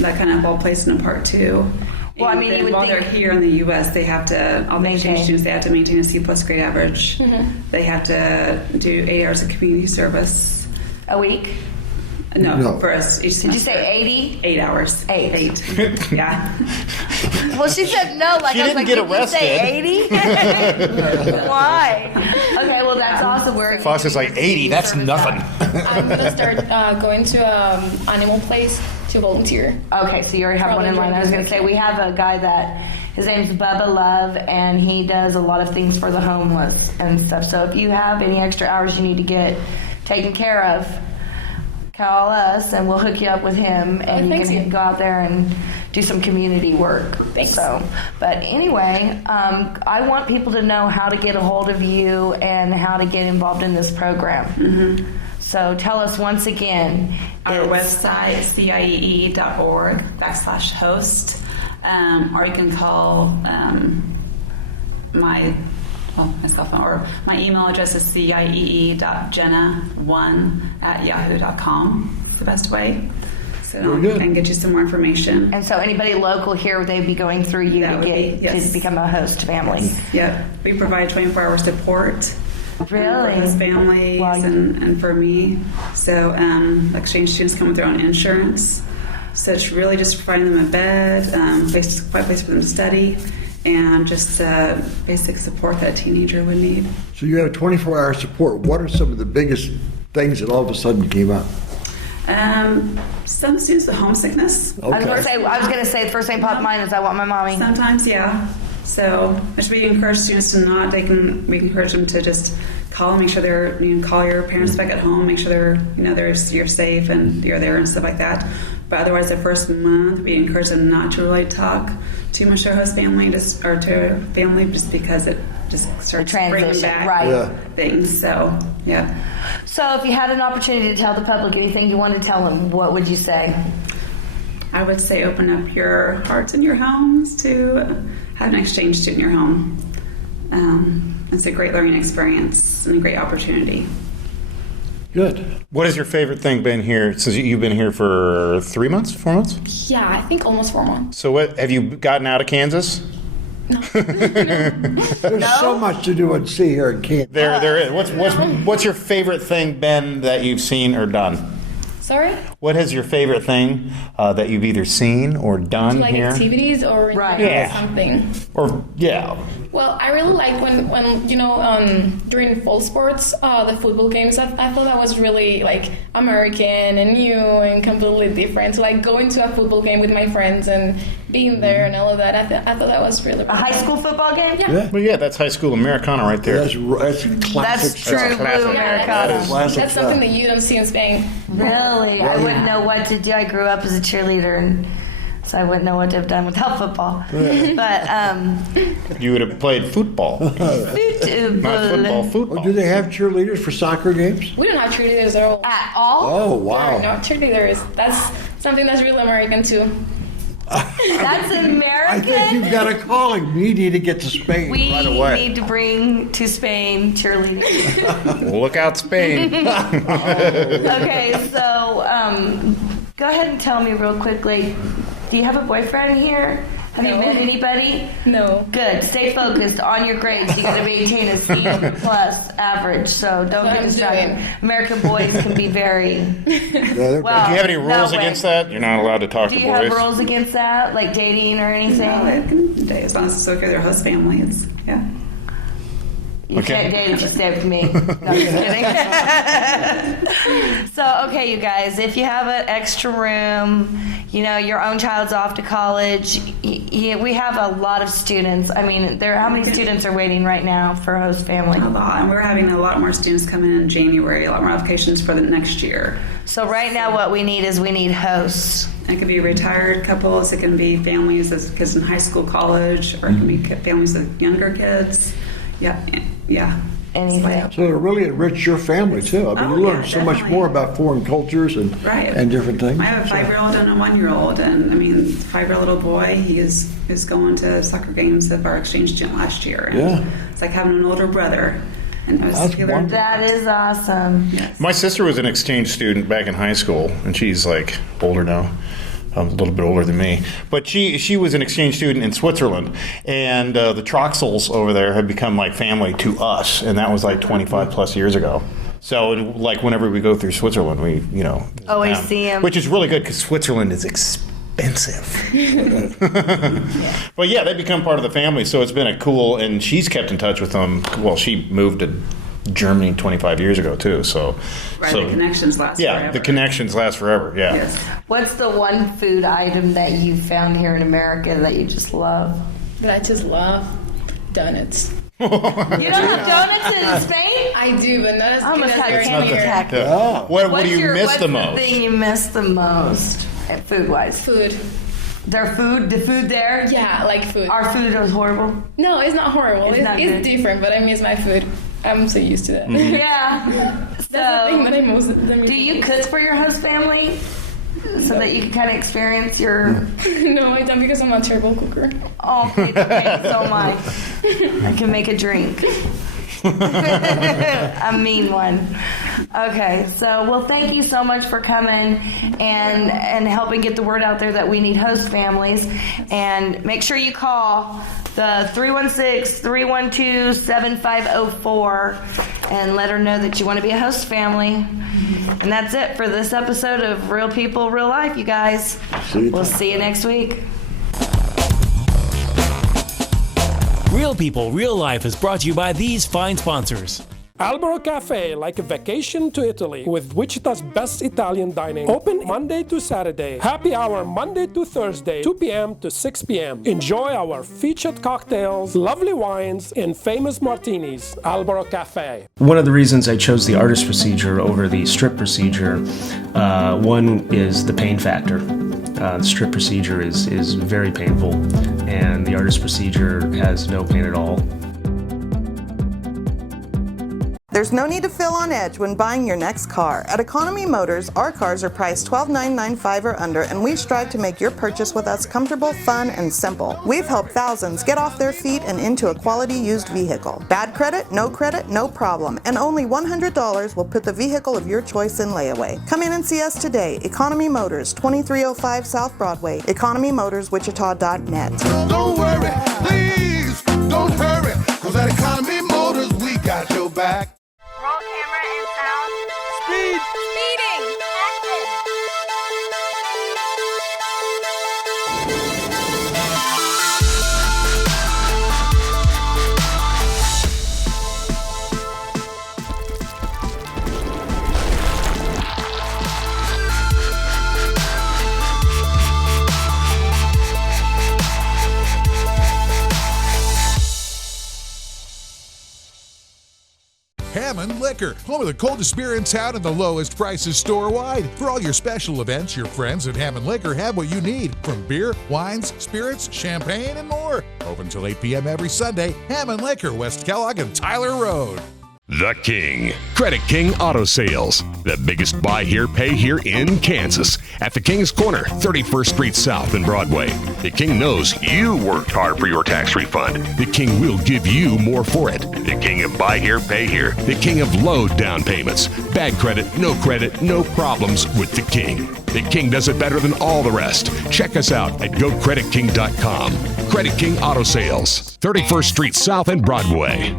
that kind of all plays in a part too. Well, I mean, you would while think they're here in the U.S., they have to, all the exchange students, they have to maintain a C+ grade average. Mm-hmm. They have to do 8 hours of community service. A week? No, for us each semester. Did you say 80? 8 hours. 8. Yeah. Well, she said no. She I was didn't get did arrested. you say 80? Why? Okay, well, that's awesome. Fox is 80. That's nothing. I'm going to start going to animal place to volunteer. Okay, so you already have one in line. I was going to say, we have a guy that, his name's Bubba Love, and he does a lot of things for the homeless and stuff. So if you have any extra hours you need to get taken care of, call us and we'll hook you up with him, and you can go out there and do some community work. Thanks. So, but anyway, I want people to know how to get a hold of you and how to get involved in this program. Mm-hmm. So tell us once again. Our website, CIEE.org/host, or you can call my cell phone, or my email address is ciee.jenna1@yahoo.com. It's the best way. So I can get you some more information. And so anybody local here, they'd be going through you to become a host family. Yes. Yeah, we provide 24-hour support. Really? For his families and for me. So exchange students come with their own insurance. So it's really just providing them a bed, place for them to study, and just basic support that a teenager would need. So you have 24-hour support. What are some of the biggest things that all of a sudden came up? Some students with homesickness. Okay. I was going to say the first thing popped in mind is I want my mommy. Sometimes, yeah. So we encourage students to not. We encourage them to just call and make sure they're. Call your parents back at home. Make sure you're safe and you're there and stuff like that. But otherwise, the first month we encourage them not to really talk too much to their host family, just because it just starts bringing back things. So yeah. So if you had an opportunity to tell the public anything you want to tell them, what would you say? I would say open up your hearts and your homes to have an exchange student in your home. It's a great learning experience and a great opportunity. Good. What has your favorite thing been here since you've been here for 3 months, 4 months? Yeah, I think almost 4 months. So what have you gotten out of Kansas? There's so much to do and see here in Kansas. There is. What's your favorite thing been that you've seen or done? Sorry? What is your favorite thing that you've either seen or done like here? Activities or something? Or Well, I really like when during fall sports, the football games. I thought that was really like American and new and completely different. So like going to a football game with my friends and being there and all of that. I thought that was really a high school football game. Yeah. Well, yeah, that's high school Americana right there. That's classic. That's true blue Americana. That's something that you don't see in Spain. Really, I wouldn't know what to do. I grew up as a cheerleader and. So I wouldn't know what to have done without football. But you would have played football. Not football. Oh, do they have cheerleaders for soccer games? We don't have cheerleaders at all. At all? Oh, wow. No cheerleaders. That's something that's really American too. That's American? I think you've got a calling. We need to get to Spain right away. We need to bring to Spain cheerleaders. Look out, Spain. Okay, so go ahead and tell me real quickly. Do you have a boyfriend here? Have you met anybody? No. Good. Stay focused on your grades. You got to maintain a C plus average, so don't get distracted. American boys can be very. Do you have any rules against that? You're not allowed to talk to boys. Do you have rules against that, like dating or anything? No, they can date as long as it's okay with their host family. You can't date if you stay with me. No, I'm just kidding. So, okay, you guys, if you have an extra room, your own child's off to college, we have a lot of students. I mean, how many students are waiting right now for host family? A lot, and we're having a lot more students come in January, a lot more applications for the next year. So right now what we need hosts. It can be retired couples, it can be families with kids in high school, college, or it can be families with younger kids. Yeah. Anything. So it really enrich your family too. I mean, you learn so much more about foreign cultures and different things. I have a 5-year-old and a 1-year-old, and I mean, 5-year-old little boy, he is going to soccer games of our exchange student last year. And it's like having an older brother. And that is awesome. Yes. My sister was an exchange student back in high school, and she's like older now. A little bit older than me, but she was an exchange student in Switzerland, and the Troxels over there had become like family to us, and that was like 25 plus years ago. So like whenever we go through Switzerland, we always see them, which is really good because Switzerland is expensive. But yeah, they become part of the family, so it's been a cool. And she's kept in touch with them. Well, she moved to Germany 25 years ago too, so the connections last forever. Yeah, the connections last forever. Yeah. Yes. What's the one food item that you found here in America that you just love? That I just love? Donuts. You don't have donuts in Spain? I do, but not as I good almost as had a they're panic here. attack. What do you miss the most? What's the thing you miss the most, food-wise? Food. Their food? The food there? Yeah, like food. Our food is horrible? No, it's not horrible. It's different, but I miss my food. I'm so used to that. Mm-hmm. Yeah. That's the thing that I most... Do you cook for your host family? So that you can kind of experience your... No, I don't, because I'm a terrible cooker. Oh, okay, so am I. I can make a drink. A mean one. Okay, so well, thank you so much for coming and helping get the word out there that we need host families. And make sure you call the 316-312-7504 and let her know that you want to be a host family. And that's it for this episode of Real People, Real Life, you guys. We'll see you next week. Real People, Real Life is brought to you by these fine sponsors. Albero Cafe, like a vacation to Italy, with Wichita's best Italian dining. Open Monday to Saturday. Happy hour Monday to Thursday, 2 p.m. to 6 p.m. Enjoy our featured cocktails, lovely wines, and famous martinis. Albero Cafe. One of the reasons I chose the artist procedure over the strip procedure, one is the pain factor. The strip procedure is very painful, and the artist procedure has no pain at all. There's no need to feel on edge when buying your next car. At Economy Motors, our cars are priced $12,995 or under, and we strive to make your purchase with us comfortable, fun, and simple. We've helped thousands get off their feet and into a quality used vehicle. Bad credit, no problem, and only $100 will put the vehicle of your choice in layaway. Come in and see us today. Economy Motors, 2305 South Broadway, economymotorswichita.net. Don't worry, please, don't hurry, cause at Economy Motors, we got your back. Roll camera and sound. Speed. Speeding. Action. Hammond Liquor, home of the coldest beer in town and the lowest prices store-wide. For all your special events, your friends at Hammond Liquor have what you need, from beer, wines, spirits, champagne, and more. Open till 8 p.m. every Sunday. Hammond Liquor, West Kellogg and Tyler Road. The King. Credit King Auto Sales. The biggest buy here, pay here in Kansas. At the King's Corner, 31st Street South and Broadway. The King knows you worked hard for your tax refund. The King will give you more for it. The King of buy here, pay here. The King of low down payments. Bad credit, no problems with the King. The King does it better than all the rest. Check us out at GoCreditKing.com. Credit King Auto Sales, 31st Street South and Broadway.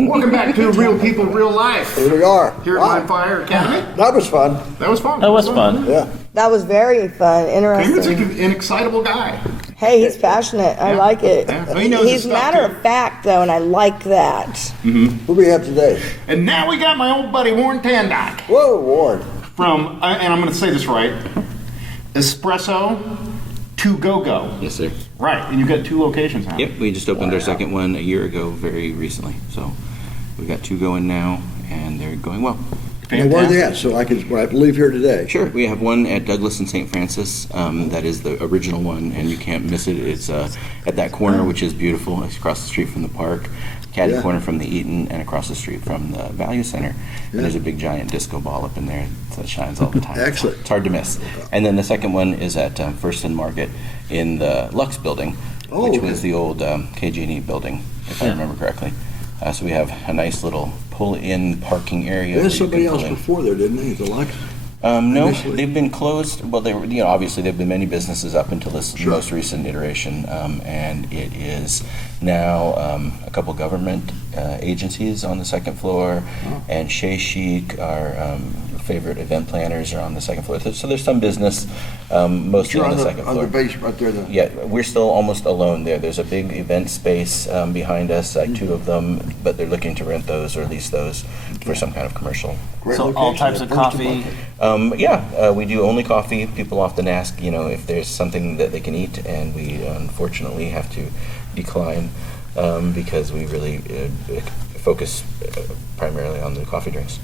Welcome back to Real People, Real Life. Here we are. Here at My Fire Academy. That was fun. That was fun. That was fun. Yeah. That was very fun, Cameron's interesting. an excitable guy. Hey, he's passionate. I like it. Yeah. Well, he knows He's his stuff, matter too. of fact, though, and I like that. Mm-hmm. Who we have today? And now we got my old buddy Warren Tandyke. Whoa, Warren. From, and I'm going to say this right, Espresso to Go-Go. Yes, sir. Right, and you've got 2 locations now. Yep, we just opened our second one a year ago, very recently. So we've got 2 going now, and they're going well. And where are they at? So I leave here today. Sure. We have one at Douglas and St. Francis. That is the original one, and you can't miss it. It's at that corner, which is beautiful. It's across the street from the park, caddy corner from the Eaton, and across the street from the Value Center. And there's a big giant disco ball up in there that shines all the time. Excellent. It's hard to miss. And then the second one is at First and Market in the Lux building, which was the old KG&E building, if I remember correctly. So we have a nice little pull-in parking area. There's somebody else before there, didn't they? The Lux? No, they've been closed. Well, they were, obviously there have been many businesses up until this most recent iteration, and it is now a couple government agencies on the second floor, and Shea Chic, our favorite event planners, are on the second floor. So there's some business, mostly on the second floor. On the base right there. Yeah, we're still almost alone there. There's a big event space behind us, like 2 of them, but they're looking to rent those or lease those for some kind of commercial. So all types of coffee? We do only coffee. People often ask, if there's something that they can eat, and we unfortunately have to decline because we really focus primarily on the coffee drinks.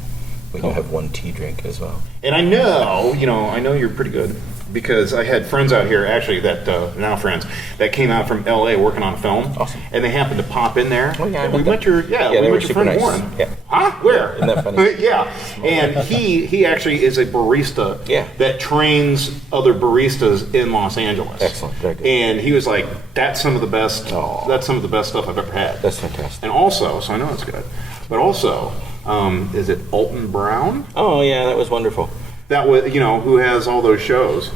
We can have one tea drink as well. And I know you're pretty good because I had friends out here actually that now friends that came out from LA working on film. Awesome. And they happened to pop in there. Oh yeah, we met your friend nice. Warren. Yeah. Huh? Where? Isn't that funny? Yeah. And he actually is a barista that trains other baristas in Los Angeles. Excellent. Very good. And he was like, that's some of the best stuff I've ever had. That's fantastic. And also, so I know it's good, but also, is it Alton Brown? Oh yeah, that was wonderful. That was, who has all those shows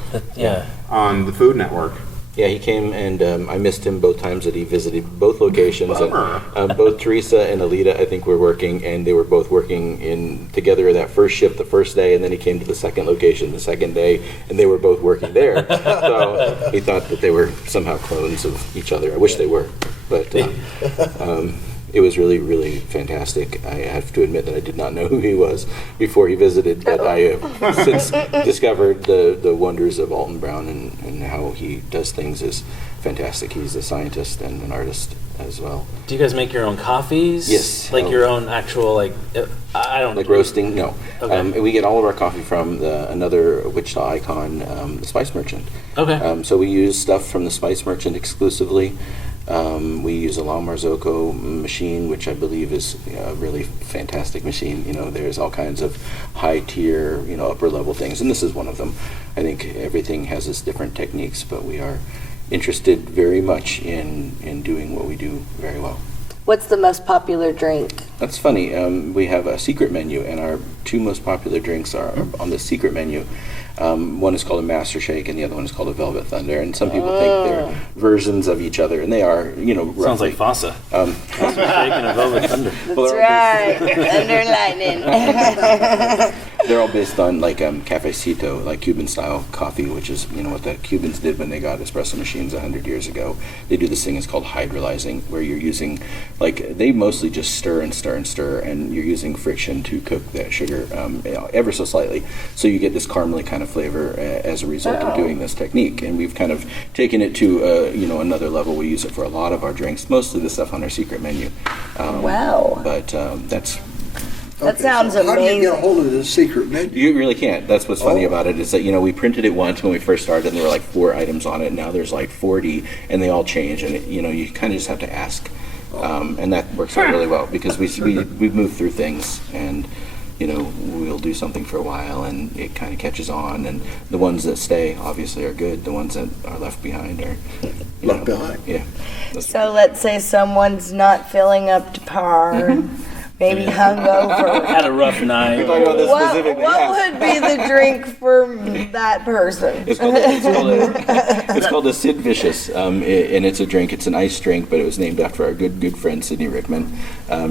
on the Food Network. Yeah, he came, and I missed him both times that he visited both locations. And, both Teresa and Alita, I think, were working, and they were both working together that first shift the first day, and then he came to the second location the second day, and they were both working there. So he thought that they were somehow clones of each other. I wish they were, but it was really, really fantastic. I have to admit that I did not know who he was before he visited, but I have since discovered the wonders of Alton Brown and how he does things is fantastic. He's a scientist and an artist as well. Do you guys make your own coffees? Yes. Like your own actual, I don't know. Like roasting? No. Okay. We get all of our coffee from another Wichita icon, the Spice Merchant. Okay. So we use stuff from the Spice Merchant exclusively. We use a La Marzocco machine, which I believe is a really fantastic machine. There's all kinds of high tier, upper level things, and this is one of them. I think everything has its different techniques, but we are interested very much in doing what we do very well. What's the most popular drink? That's funny. We have a secret menu, and our two most popular drinks are on the secret menu. One is called a Master Shake, and the other one is called a Velvet Thunder. And some people think they're versions of each other, and they are, roughly. Sounds like Fossa. Master Shake and a Velvet Thunder. That's right. Thunder lightning. They're all based on cafecito, like Cuban-style coffee, which is what the Cubans did when they got espresso machines 100 years ago. They do this thing it's called hydrolyzing, where you're using they mostly just stir and stir and stir, and you're using friction to cook that sugar ever so slightly, so you get this caramely kind of flavor as a result of doing this technique. And we've kind of taken it to another level. We use it for a lot of our drinks, mostly the stuff on our secret menu. Wow! But that's. That sounds amazing. How do you get a hold of this secret menu? You really can't. That's what's funny about it is that, we printed it once when we first started, and there were 4 items on it, and now there's 40, and they all change, and you kind of just have to ask. And that works out really well because we move through things, and we'll do something for a while, and it kind of catches on, and the ones that stay obviously are good. The ones that are left behind are left behind. Yeah. So let's say someone's not filling up to par. Maybe hungover. Had a rough night. What would be the drink for that person? It's called a Sid Vicious, and it's a drink. It's an iced drink, but it was named after our good friend Sydney Rickman.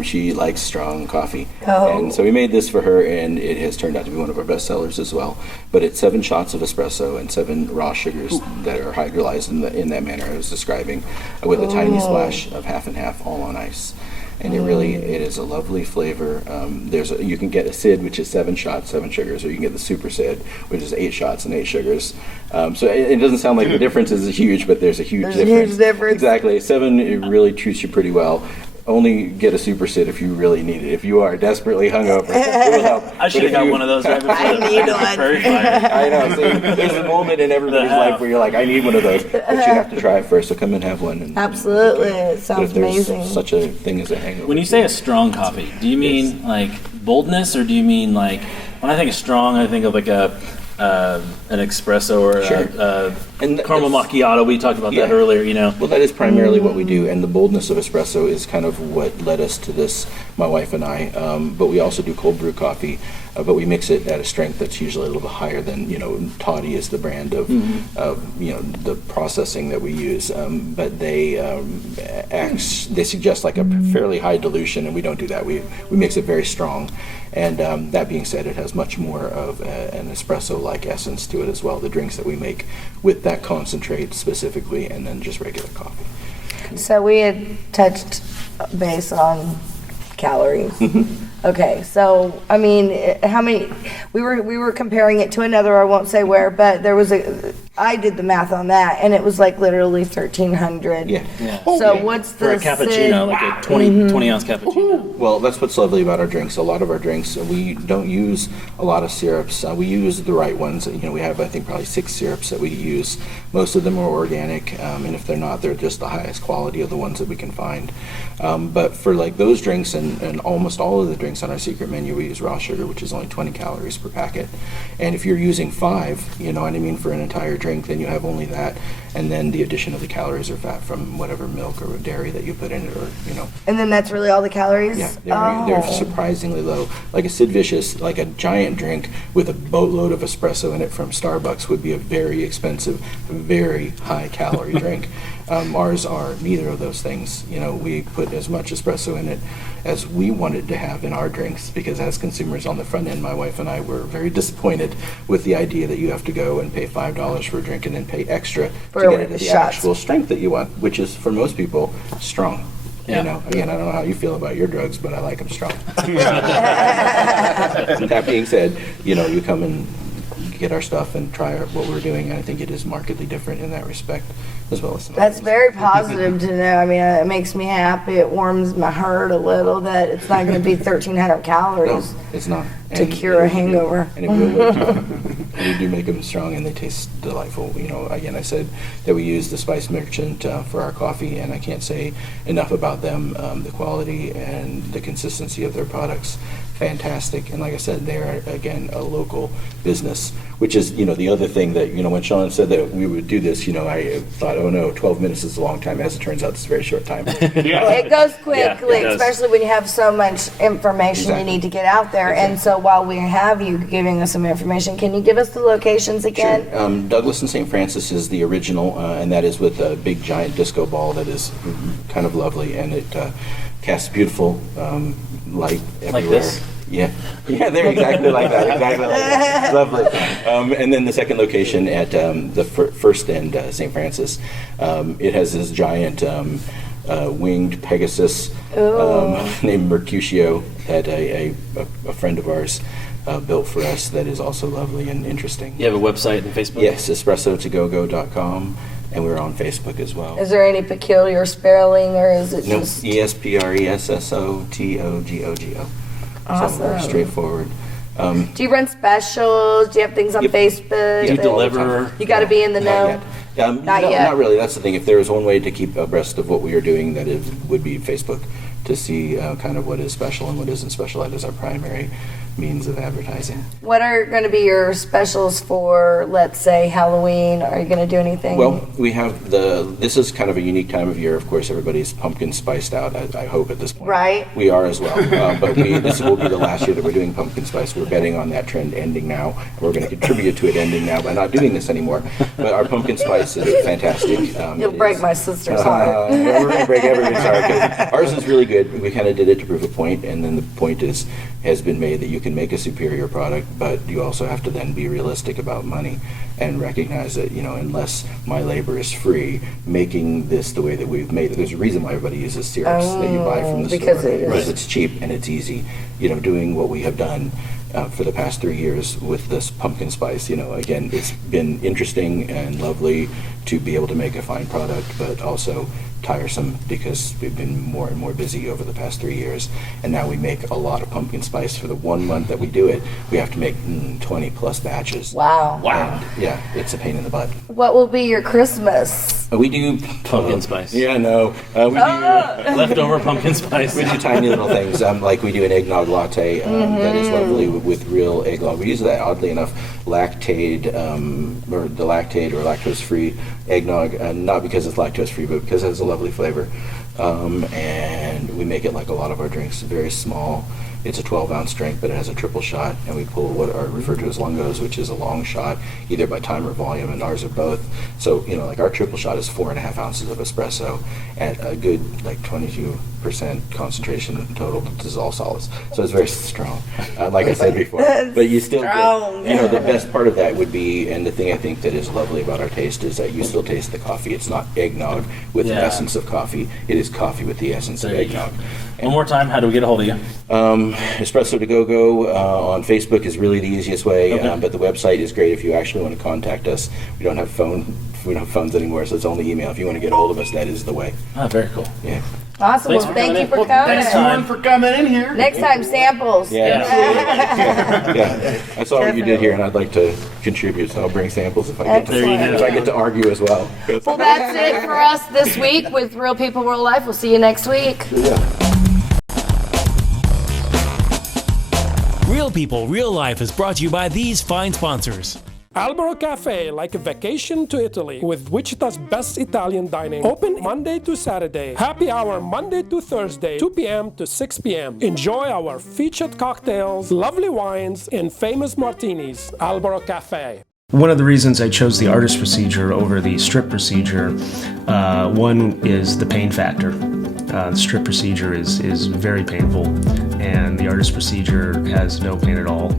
She likes strong coffee, and so we made this for her, and it has turned out to be one of our best sellers as well. But it's 7 shots of espresso and 7 raw sugars that are hydrolyzed in that manner I was describing, with a tiny splash of half and half, all on ice. And it is a lovely flavor. You can get a Sid, which is 7 shots, 7 sugars, or you can get the Super Sid, which is 8 shots and 8 sugars. So it doesn't sound like the difference is huge, but there's a huge difference. Exactly. 7, it really treats you pretty well. Only get a Super Sid if you really need it. If you are desperately hungover, it will help. I should have got one of those right before I need one. I know. See, there's a moment in everybody's life where you're like, I need one of those, but you have to try it first. So come and have one. Absolutely, it sounds amazing. Such a thing as a hangover. When you say a strong coffee, do you mean boldness, or do you mean when I think of strong, I think of an espresso or caramel macchiato. We talked about that earlier, Well, that is primarily what we do, and the boldness of espresso is kind of what led us to this, my wife and I. But we also do cold brew coffee, but we mix it at a strength that's usually a little bit higher than, Toddy is the brand of, the processing that we use. But they suggest a fairly high dilution, and we don't do that. We mix it very strong. And that being said, it has much more of an espresso-like essence to it as well, the drinks that we make with that concentrate specifically, and then just regular coffee. So we had touched base on calories. Okay, so how many? We were comparing it to another. I won't say where, but there was I did the math on that, and it was like literally 1,300. Yeah. So what's For a the cappuccino, like a 20 ounce cappuccino. Well, that's what's lovely about our drinks. A lot of our drinks, we don't use a lot of syrups. We use the right ones. We have, I think, probably 6 syrups that we use. Most of them are organic, and if they're not, they're just the highest quality of the ones that we can find. But for like those drinks and almost all of the drinks on our secret menu, we use raw sugar, which is only 20 calories per packet. And if you're using 5, you know what I mean, for an entire drink, then you have only that, and then the addition of the calories or fat from whatever milk or dairy that you put in it, or And then that's really all the calories? Yeah, they're surprisingly low. Like a Sid Vicious, like a giant drink with a boatload of espresso in it from Starbucks would be a very expensive, very high calorie drink. Ours are neither of those things. We put as much espresso in it as we wanted to have in our drinks, because as consumers on the front end, my wife and I were very disappointed with the idea that you have to go and pay $5 for a drink and then pay extra to get it at the actual strength that you want, which is for most people strong. Yeah. Again, I don't know how you feel about your drugs, but I like them strong. That being said, you come and get our stuff and try what we're doing, and I think it is markedly different in that respect, as well as That's very positive to know. I mean, it makes me happy. It warms my heart a little that it's not going to be 1,300 calories. No, it's not. To cure a hangover. And it will work. We do make them strong, and they taste delightful. Again, I said that we use the Spice Merchant for our coffee, and I can't say enough about them. The quality and the consistency of their products, fantastic. And like I said, they're, again, a local business, which is, the other thing that, when Sean said that we would do this, I thought, oh no, 12 minutes is a long time. As it turns out, it's a very short time. It goes quickly, especially when you have so much information you need to get out there. And so while we have you giving us some information, can you give us the locations again? Sure. Douglas and St. Francis is the original, and that is with a big giant disco ball that is kind of lovely, and it casts beautiful light everywhere. Like this? Yeah, they're exactly like that. Exactly like that. Lovely. And then the second location at the first end, St. Francis, it has this giant winged Pegasus named Mercutio that a friend of ours built for us that is also lovely and interesting. You have a website and Facebook? Yes, espressotogogo.com, and we're on Facebook as well. Is there any peculiar spelling, or is it just... ESPRESSOTOGOGO. Awesome. So straightforward. Do you run specials? Do you have things on Facebook? Do you deliver? You got to be in the know? Not yet. Not really. That's the thing. If there was one way to keep abreast of what we are doing, that it would be Facebook, to see kind of what is special and what isn't special. That is our primary means of advertising. What are going to be your specials for, let's say, Halloween? Are you going to do anything? Well, we have this is kind of a unique time of year. Of course, everybody's pumpkin spiced out, I hope, at this point. Right. We are as well. But this will be the last year that we're doing pumpkin spice. We're betting on that trend ending now. We're going to contribute to it ending now by not doing this anymore. But our pumpkin spice is fantastic. You'll break my sister's heart. We're going to break everybody's heart. 'Cause ours is really good. We kind of did it to prove a point, and then the point has been made that you can make a superior product, but you also have to then be realistic about money and recognize that, unless my labor is free, making this the way that we've made it, there's a reason why everybody uses syrups that you buy from the store. Because it's cheap and it's easy. Doing what we have done for the past 3 years with this pumpkin spice, again, it's been interesting and lovely to be able to make a fine product, but also tiresome because we've been more and more busy over the past 3 years, and now we make a lot of pumpkin spice. For the 1 month that we do it, we have to make 20 plus batches. Wow. And, yeah, it's a pain in the butt. What will be your Christmas? We do pumpkin spice. Yeah, no. We do leftover pumpkin spice. We do tiny little things, like we do an eggnog latte that is lovely with real eggnog. We use that, oddly enough, lactate or lactose-free eggnog, not because it's lactose-free, but because it has a lovely flavor. And we make it like a lot of our drinks, very small. It's a 12-ounce drink, but it has a triple shot, and we pull what are referred to as lungos, which is a long shot, either by time or volume, and ours are both. So, like our triple shot is 4.5 ounces of espresso at a good, 22 concentration total dissolved solids. So it's very strong, like I said before. But you still get, the best part of that would be, and the thing I think that is lovely about our taste is that you still taste the coffee. It's not eggnog with the essence of coffee. It is coffee with the essence of eggnog. One more time, how do we get a hold of you? Espresso to Go on Facebook is really the easiest way, but the website is great if you actually want to contact us. We don't have phones anymore, so it's only email. If you want to get a hold of us, that is the way. Oh, very cool. Yeah. Awesome. Well, thank you for coming. Thanks everyone for coming in here. Next time, samples. Yeah. I saw what you did here, and I'd like to contribute, so I'll bring samples if I get to argue as well. Well, that's it for us this week with Real People, Real Life. We'll see you next week. Real People, Real Life is brought to you by these fine sponsors. Albero Cafe, like a vacation to Italy, with Wichita's best Italian dining. Open Monday to Saturday. Happy hour Monday to Thursday, 2 p.m. to 6 p.m. Enjoy our featured cocktails, lovely wines, and famous martinis. Albero Cafe. One of the reasons I chose the artist procedure over the strip procedure, one is the pain factor. The strip procedure is very painful, and the artist procedure has no pain at all.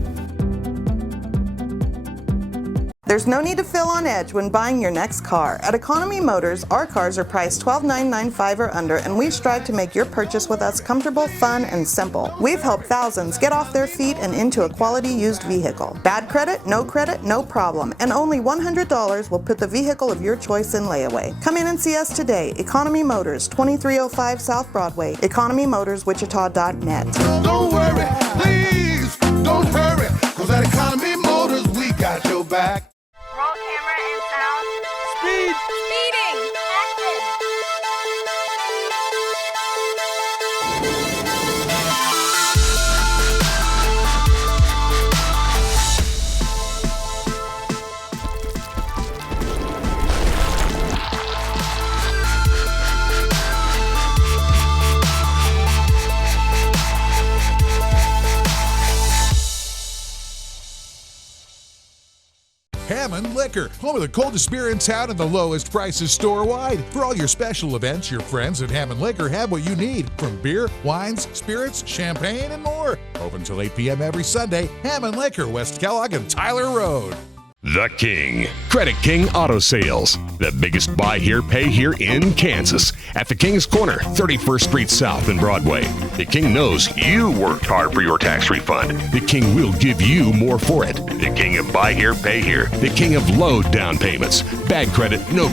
There's no need to feel on edge when buying your next car. At Economy Motors, our cars are priced $12,995 or under, and we strive to make your purchase with us comfortable, fun, and simple. We've helped thousands get off their feet and into a quality used vehicle. Bad credit, no problem, and only $100 will put the vehicle of your choice in layaway. Come in and see us today. Economy Motors, 2305 South Broadway, economymotorswichita.net. Don't worry, please, don't hurry, cause at Economy Motors we got your back. Roll camera and sound. Speed. Speeding. Action. Hammond Liquor, home of the coldest beer in town and the lowest prices store-wide. For all your special events, your friends at Hammond Liquor have what you need, from beer, wines, spirits, champagne, and more. Open till 8 p.m. every Sunday. Hammond Liquor, West Kellogg and Tyler Road. The King. Credit King Auto Sales. The biggest buy here, pay here in Kansas. At the King's Corner, 31st Street South and Broadway. The King knows you worked hard for your tax refund. The King will give you more for it. The King of buy here, pay here. The King of low down payments. Bad credit, no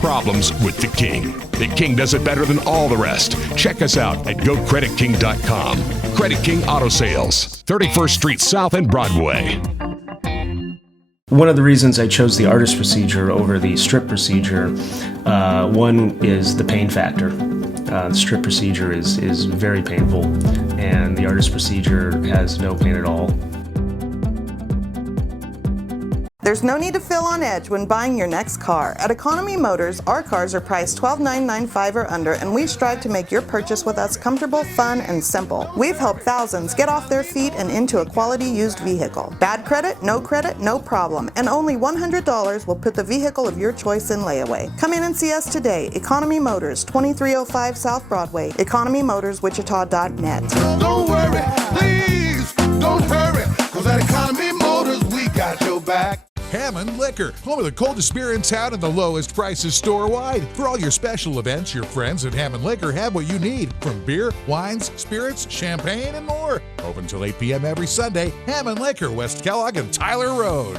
problems with the King. The King does it better than all the rest. Check us out at GoCreditKing.com. Credit King Auto Sales, 31st Street South and Broadway. One of the reasons I chose the artist procedure over the strip procedure, one is the pain factor. The strip procedure is very painful, and the artist procedure has no pain at all. There's no need to feel on edge when buying your next car. At Economy Motors, our cars are priced $12,995 or under, and we strive to make your purchase with us comfortable, fun, and simple. We've helped thousands get off their feet and into a quality used vehicle. Bad credit, no problem, and only $100 will put the vehicle of your choice in layaway. Come in and see us today. Economy Motors, 2305 South Broadway, economymotorswichita.net. Don't worry, please, don't hurry, cause at Economy Motors we got your back. Hammond Liquor, home of the coldest beer in town and the lowest prices store-wide. For all your special events, your friends at Hammond Liquor have what you need, from beer, wines, spirits, champagne, and more. Open till 8 p.m. every Sunday. Hammond Liquor, West Kellogg and Tyler Road.